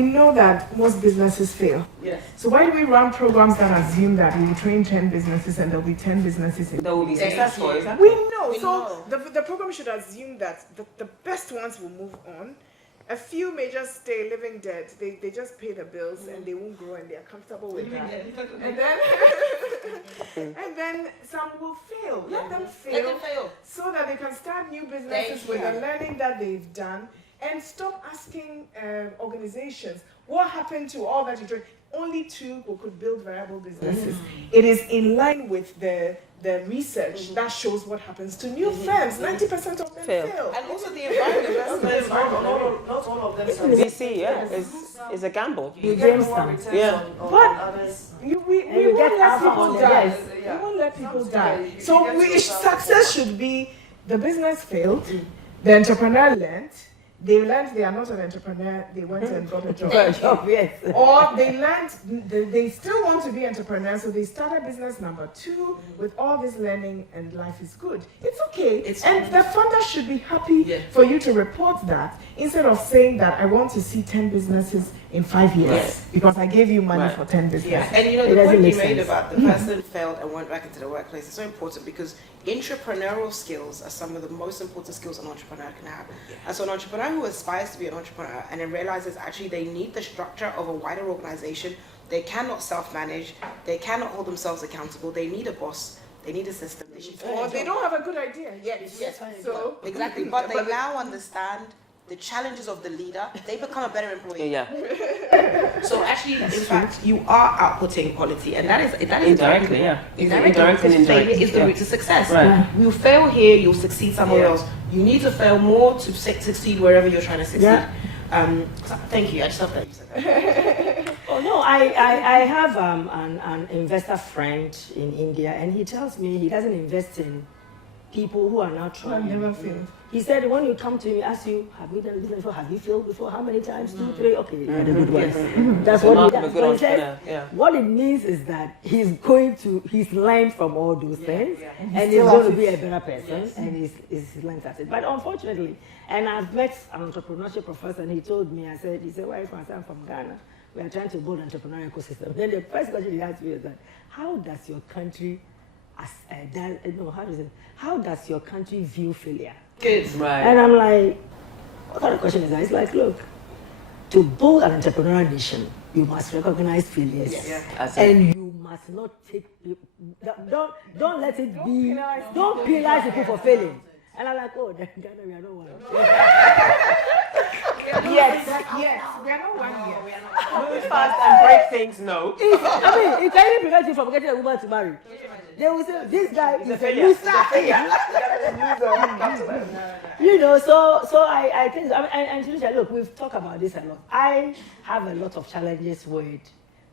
we know that most businesses fail. Yes. So why do we run programs that assume that we will train 10 businesses and there'll be 10 businesses in That will be successful, exactly. We know. So the program should assume that the best ones will move on. A few may just stay living dead. They just pay the bills and they won't grow and they are comfortable with that. And then some will fail. Let them fail so that they can start new businesses with the learning that they've done, and stop asking organizations what happened to all that you trained. Only 2 who could build viable businesses. It is in line with the research that shows what happens to new firms. 90% of them fail. And also the environment, not all of them. VC, is a gamble. You gain some. Yeah. But we won't let people die. We won't let people die. So success should be the business failed, the entrepreneur learned. They learned they are not an entrepreneur, they went and got a job. Or they learned they still want to be entrepreneurs, so they started business number 2 with all this learning, and life is good. It's okay. And the funder should be happy for you to report that, instead of saying that I want to see 10 businesses in 5 years because I gave you money for 10 businesses. Yeah. And you know, the point you made about the person failed and went back into the workplace is so important, because entrepreneurial skills are some of the most important skills an entrepreneur can have. And so an entrepreneur who aspires to be an entrepreneur and then realizes actually they need the structure of a wider organization, they cannot self-manage, they cannot hold themselves accountable, they need a boss, they need a system. Or they don't have a good idea yet. Yes. So exactly, but they now understand the challenges of the leader, they become a better employee. Yeah. So actually, in fact, you are outputting quality, and that is indirectly, yeah. Indirect and indirect is the route to success. Right. You fail here, you'll succeed somewhere else. You need to fail more to succeed wherever you're trying to succeed. Yeah. So thank you. I just love that you said that. Oh no, I have an investor friend in India, and he tells me he doesn't invest in people who are not trying. Never failed. He said when you come to me, ask you, have you done business before? Have you failed before? How many times? 2, 3? Okay, you had a good one. That's what he does. So he says, what it means is that he's learned from all those things, and he's going to be a better person, and he's learned at it. But unfortunately, and I've met an entrepreneurship professor, and he told me, he said, where are you from? I'm from Ghana. We are trying to build an entrepreneurial ecosystem. Then the first question he asked me is that, how does your country view failure? Good. Right. And I'm like, what kind of question is that? It's like, look, to build an entrepreneurial nation, you must recognize failures, and you must not take don't let it be. Don't penalize people for failing. And I'm like, oh, then Ghana, we are not one. Yes, we are not one yet. Move fast and break things, no. It can even prevent you from getting a woman to marry. They will say, this guy is a loser. You know, so I think, and Tunisia, look, we've talked about this a lot. I have a lot of challenges with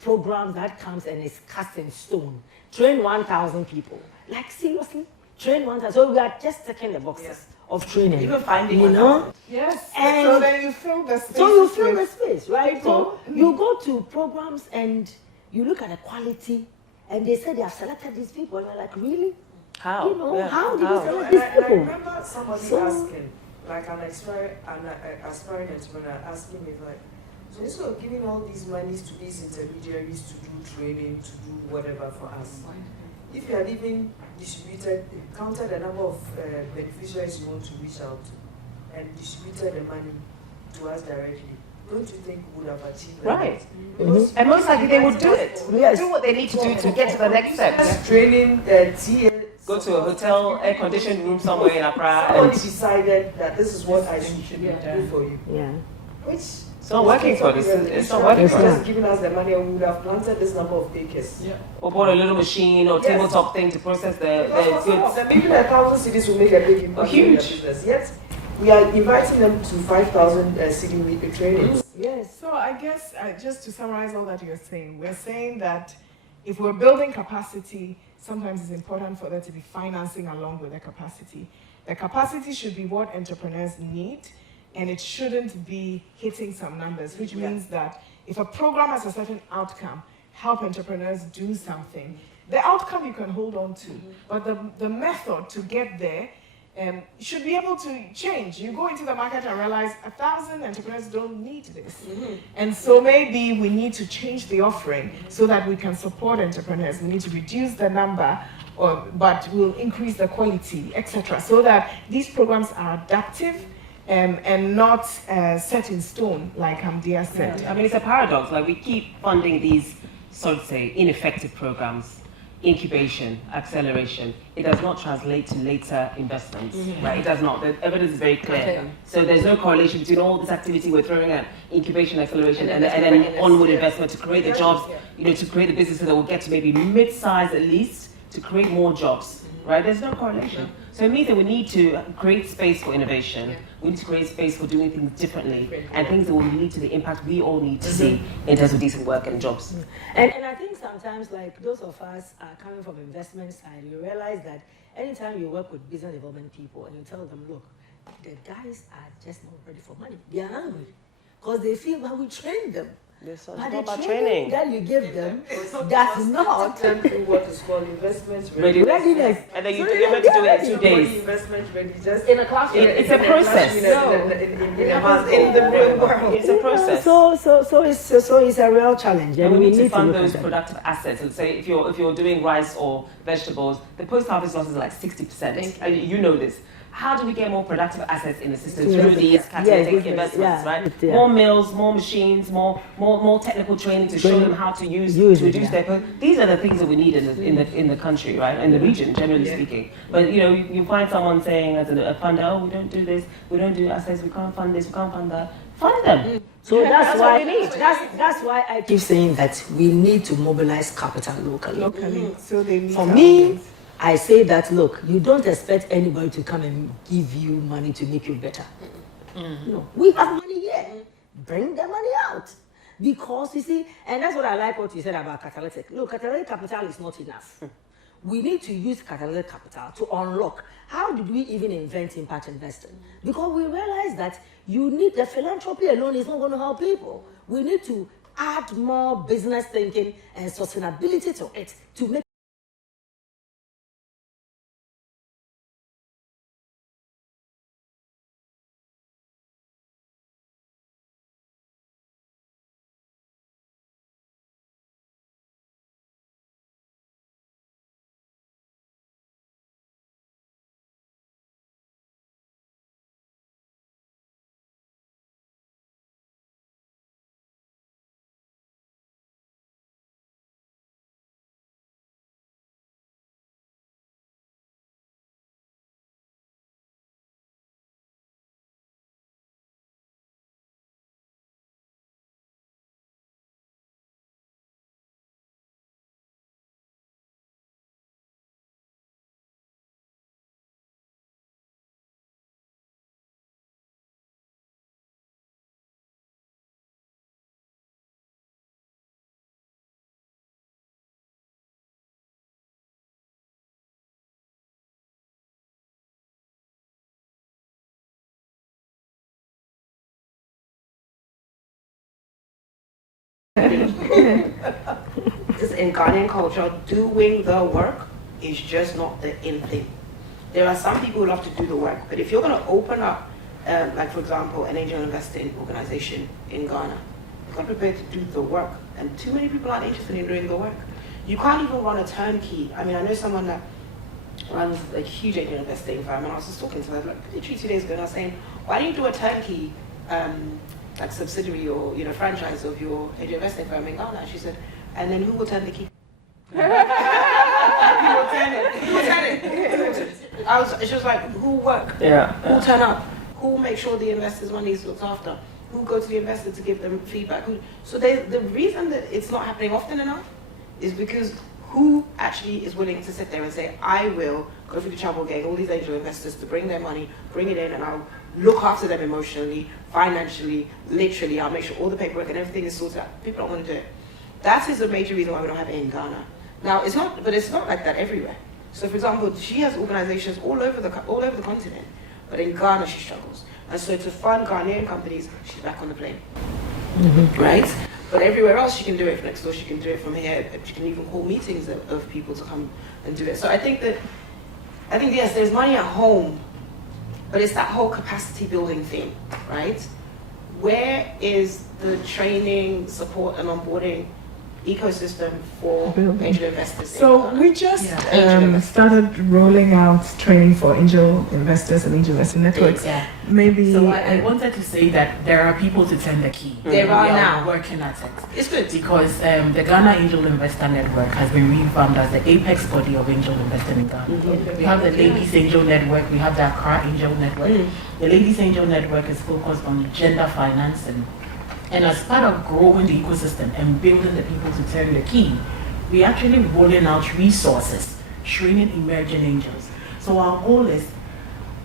programs that comes and is cast in stone. Train 1,000 people. Like, seriously? Train 1,000. So we are just taking the boxes of training. Even finding, you know? Yes. And so then you fill the space. So you fill the space, right? So you go to programs and you look at the quality, and they say they have selected these people, and you're like, really? How? You know, how did you select these people? I remember somebody asking, like an aspiring entrepreneur asking me, like, so instead of giving all these monies to these intermediaries to do training, to do whatever for us, if you had even counted the number of beneficiaries you want to reach out to, and distributed the money to us directly, don't you think we would have achieved that? Right. And most likely they would do it. Yes. Do what they need to do to get to the next step. Training, Go to a hotel, air-conditioned room somewhere in Accra. Somebody decided that this is what I should do for you. Yeah. Which it's not working for this. It's not working for us. Just giving us the money, and we would have planted this number of acres. Yeah. Or bought a little machine or tabletop thing to process the goods. Maybe 1,000 cities will make a big impact in their business. Yes. We are inviting them to 5,000 city weekly trainings. Yes. So I guess just to summarize all that you're saying, we're saying that if we're building capacity, sometimes it's important for there to be financing along with the capacity. The capacity should be what entrepreneurs need, and it shouldn't be hitting some numbers, which means that if a program has a certain outcome, help entrepreneurs do something. The outcome you can hold on to, but the method to get there should be able to change. You go into the market and realize 1,000 entrepreneurs don't need this. And so maybe we need to change the offering so that we can support entrepreneurs. We need to reduce the number, but we'll increase the quality, etc. So that these programs are adaptive and not set in stone, like Hamdia said. I mean, it's a paradox. Like, we keep funding these, so to say, ineffective programs, incubation, acceleration. It does not translate to later investments, right? It does not. The evidence is very clear. So there's no correlation between all this activity we're throwing at incubation, acceleration, and then onward investment to create the jobs, to create the businesses that will get to maybe mid-size at least, to create more jobs, right? There's no correlation. So it means that we need to create space for innovation. We need to create space for doing things differently and things that will lead to the impact we all need to see in terms of decent work and jobs. And I think sometimes, like, those of us are coming from investment side, you realize that anytime you work with business development people and you tell them, look, the guys are just not ready for money. They are hungry because they feel that we train them. It's But not the about training training. that you give them does not Them do what is called investment ready. readiness. And then So you're meant to do it in 2 Somebody days. investment ready just In a classroom. It's a process. In the real world. It's a process. So it's a real challenge, And and we need to look fund at those that. productive assets. Let's say if you're doing rice or vegetables, the post-harvest loss is like 60%. You know this. How do we get more productive assets in the system through these catalytic investments, right? Yeah. More mills, more machines, more technical training to show them how to use to reduce their. These are the things that we need in the country, right? In the region, generally speaking. But you find someone saying as a funder, oh, we don't do this, we don't do assets, we can't fund this, we can't fund that. Fund them. So that's what why we need. That's why I keep saying that we need to mobilize capital locally. So they need For our me, ways. I say that, look, you don't expect anybody to come and give you money to make you better. No, we have money here. Bring the money out. Because, you see, and that's what I like what you said about catalytic. Look, catalytic capital is not enough. We need to use catalytic capital to unlock. How did we even invent impact investing? Because we realized that you need the philanthropy alone is not going to help people. We need to add more business thinking and sustainability to it to make Because in Ghanaian culture, doing the work is just not the in thing. There are some people who love to do the work, but if you're going to open up, like for example, an angel investing organization in Ghana, you've got to prepare to do the work, and too many people aren't interested in doing the work. You can't even run a turnkey. I mean, I know someone that runs a huge angel investing firm, and I was just talking to her like literally 2 days ago, and I was saying, why don't you do a turnkey like subsidiary or franchise of your angel investing firm in Ghana? And she said, and then who will turn the key? Who will turn it? Who will turn it? She was like, who will work? Yeah. Who will turn up? Who will make sure the investors' money is looked after? Who will go to the investor to give them feedback? So the reason that it's not happening often enough is because who actually is willing to sit there and say, I will go through the trouble getting all these angel investors to bring their money, bring it in, and I'll look after them emotionally, financially, literally, I'll make sure all the paperwork and everything is sorted out. People don't want to do it. That is a major reason why we don't have it in Ghana. Now, it's not like that everywhere. So, for example, she has organizations all over the continent, but in Ghana she struggles. And so to fund Ghanaian companies, she's back on the plane, right? But everywhere else she can do it from next door, she can do it from here, she can even call meetings of people to come and do it. So I think yes, there's money at home, but it's that whole capacity building thing, right? Where is the training, support, and onboarding ecosystem for angel investors? So we just started rolling out training for angel investors and angel investing networks. Yeah. Maybe. So I wanted to say that there are people to turn the key. There are now working at it. It's good because the Ghana Angel Investor Network has been revamped as the apex body of angel investing in Ghana. Mm-hmm. We have the Ladies Angel Network. We have the Accra Angel Network. Mm-hmm. The Ladies Angel Network is focused on gender financing. And as part of growing the ecosystem and building the people to turn the key, we're actually rolling out resources, training emerging angels. So our goal is,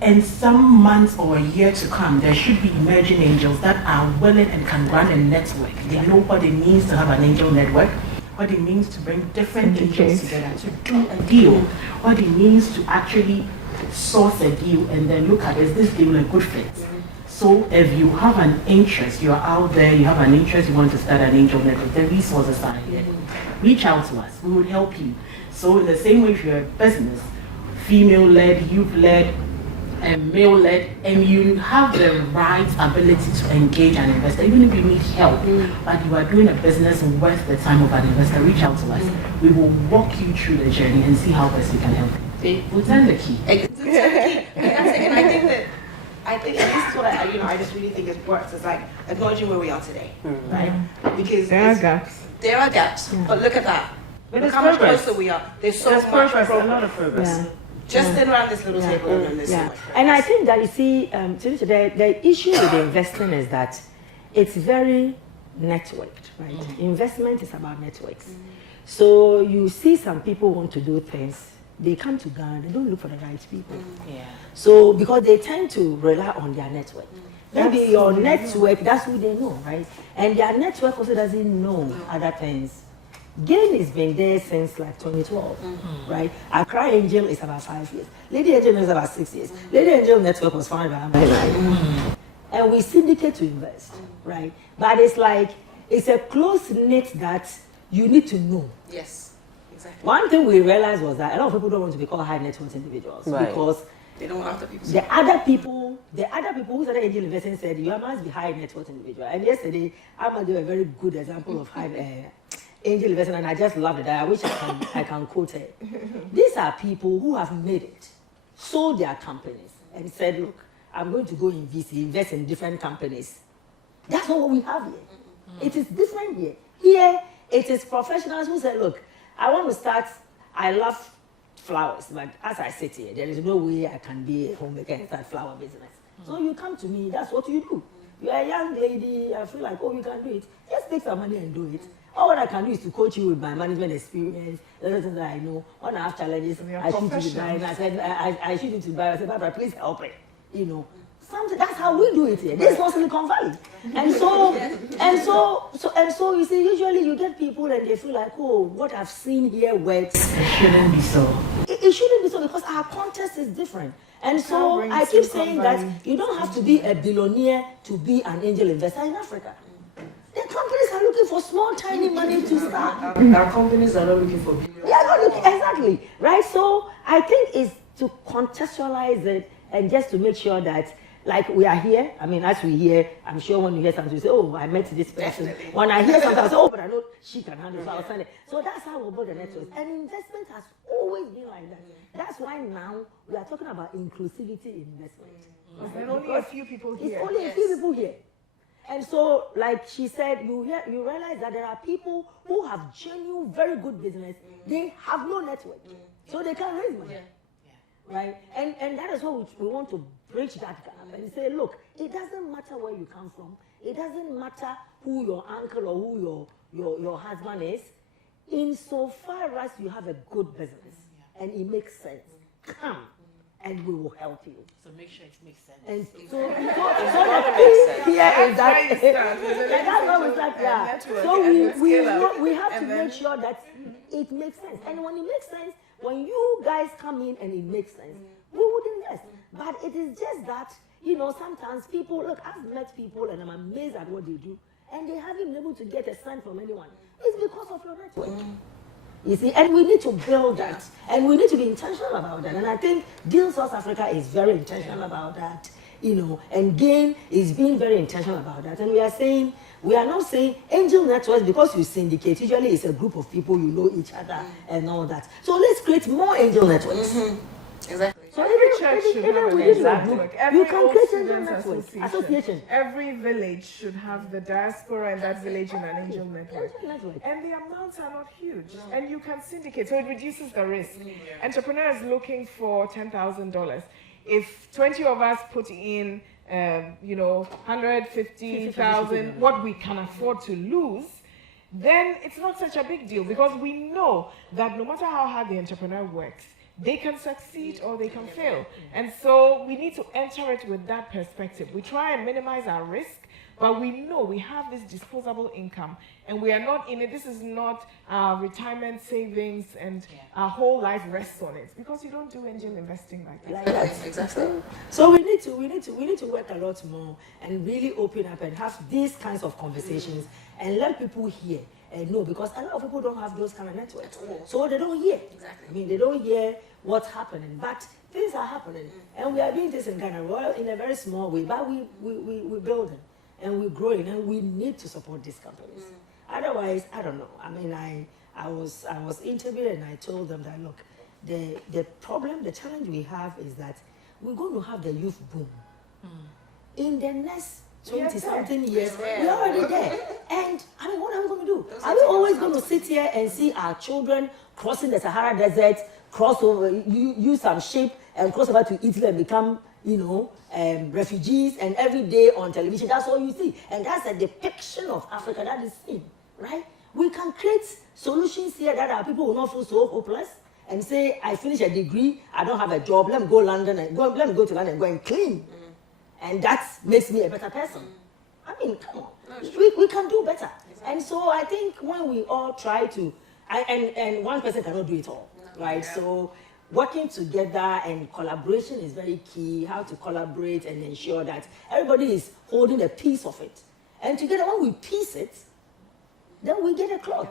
in some months or a year to come, there should be emerging angels that are willing and can run a network. They know what it means to have an angel network, what it means to bring different angels together to do a deal, what it means to actually source a deal and then look at, is this deal a good fit? So if you have an interest, you're out there, you have an interest, you want to start an angel network, the resources are here. Reach out to us, we will help you. So in the same way, if you're a business, female-led, youth-led, and male-led, and you have the right ability to engage an investor, even if you need help, but you are doing a business worth the time of an investor, reach out to us. We will walk you through the journey and see how best we can help you. We'll turn the key. And I think, and this is what I just really think it works. It's like acknowledging where we are today, right? Because there are gaps. There are gaps, but look at that. But look how much closer we are. There's so much progress. A lot of progress. Just sitting around this little table and there's so much progress. And I think that you see, the issue with investing is that it's very networked, right? Investment is about networks. So you see some people want to do things. They come to Ghana, they don't look for the right people. So, because they tend to rely on their network. Maybe your network, that's who they know, right? And their network also doesn't know other things. Gain has been there since like 2012, right? Accra Angel is about 5 years. Lady Angel is about 6 years. Lady Angel Network was founded by America. And we syndicate to invest, right? But it's like, it's a close knit that you need to know. Yes. Exactly. One thing we realized was that a lot of people don't want to be called high net worth individuals because they don't want other people. The other people who started angel investing said you must be high net worth individual. And yesterday, Ahmad gave a very good example of high angel investing, and I just loved it. I wish I can quote it. These are people who have made it, sold their companies, and said, "Look, I'm going to go in VC, invest in different companies." That's not what we have here. It is different here. Here, it is professionals who say, "Look, I want to start, I love flowers, but as I sit here, there is no way I can be a homemaker and start flower business." So you come to me, that's what you do. You're a young lady, I feel like, oh, you can do it. Just take some money and do it. All what I can do is to coach you with my management experience, the other things that I know. When I have challenges, I shoot you to buy, and I said, I shoot you to buy, I said, Barbara, please help me. You know. Something, that's how we do it here. This is not Silicon Valley. And so you see, usually you get people and they feel like, oh, what I've seen here works. It shouldn't be so. It shouldn't be so because our context is different. And so I keep saying that you don't have to be a billionaire to be an angel investor in Africa. The companies are looking for small, tiny money to start. Our companies are not looking for billions. They are not looking, exactly, right? So I think it's to contextualize it and just to make sure that like we are here, I mean, as we hear, I'm sure when you hear something, you say, oh, I met this person. Definitely. When I hear something, I say, oh, but I know she can handle it, so I'll send it. So that's how we build the network. And investment has always been like that. That's why now we are talking about inclusivity in investment. There are only a few people here. It's only a few people here. And so, like she said, you realize that there are people who have genuine, very good business. They have no network. So they can't raise money. Right? And that is what we want to bridge that gap and say, look, it doesn't matter where you come from. It doesn't matter who your uncle or who your husband is. Insofar as you have a good business and it makes sense, come and we will help you. So make sure it makes sense. And so the key here is that that's what we start. Yeah. So we have to make sure that it makes sense. And when it makes sense, when you guys come in and it makes sense, we would invest. But it is just that, sometimes people, look, I've met people and I'm amazed at what they do, and they haven't been able to get a cent from anyone. It's because of your network. You see, and we need to build that, and we need to be intentional about that. And I think Deal South Africa is very intentional about that, you know, and GAIN is being very intentional about that. And we are not saying angel networks because you syndicate. Usually it's a group of people, you know each other and all that. So let's create more angel networks. Exactly. So Every church should have an angel network. Every you can old create angel students network association. Every village should have the diaspora in that village in an angel network. And the amounts are not huge. And you can syndicate, so it reduces the risk. Entrepreneurs looking for $10,000. If 20 of us put in, 150,000, what we can afford to lose, then it's not such a big deal because we know that no matter how hard the entrepreneur works, they can succeed or they can fail. And so we need to enter it with that perspective. We try and minimize our risk, but we know we have this disposable income and we are not in it. This is not our retirement savings and our whole life rests on it because you don't do angel investing like that. Exactly. So we need to work a lot more and really open up and have these kinds of conversations and let people hear. And no, because a lot of people don't have those kind of networks. So they don't hear. Exactly. I mean, they don't hear what's happening. But things are happening. And we are doing this in Ghana, well, in a very small way. But we're building and we're growing and we need to support these companies. Otherwise, I don't know. I mean, I was interviewed and I told them that, look, the problem, the challenge we have is that we're going to have the youth boom. In the next 20-something years, we're already there. And I mean, what are we going to do? Are we always going to sit here and see our children crossing the Sahara Desert, cross over, use some ship and cross over to Italy and become, refugees, and every day on television, that's all you see. And that's a depiction of Africa that is seen, right? We can create solutions here that our people will not feel so hopeless and say, I finish a degree, I don't have a job, let me go to London and go and clean. And that makes me a better person. I mean, come on. We can do better. And so I think when we all try to, and one person cannot do it all, right? So working together and collaboration is very key, how to collaborate and ensure that everybody is holding a piece of it. And together, when we piece it, then we get a cloth,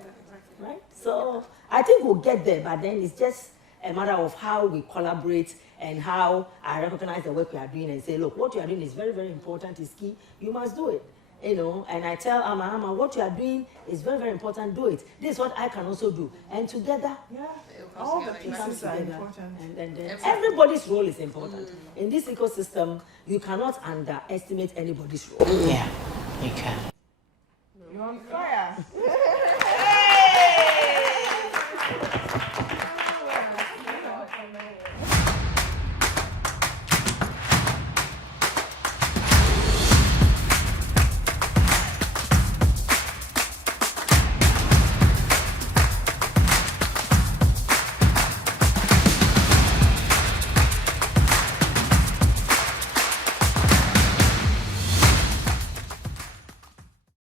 right? So I think we'll get there, but then it's just a matter of how we collaborate and how I recognize the work we are doing and say, look, what you are doing is very, very important, is key, you must do it. And I tell Ama, what you are doing is very, very important, do it. This is what I can also do. And together, all the pieces are important. And then everybody's role is important. In this ecosystem, you cannot underestimate anybody's role. Yeah, you can.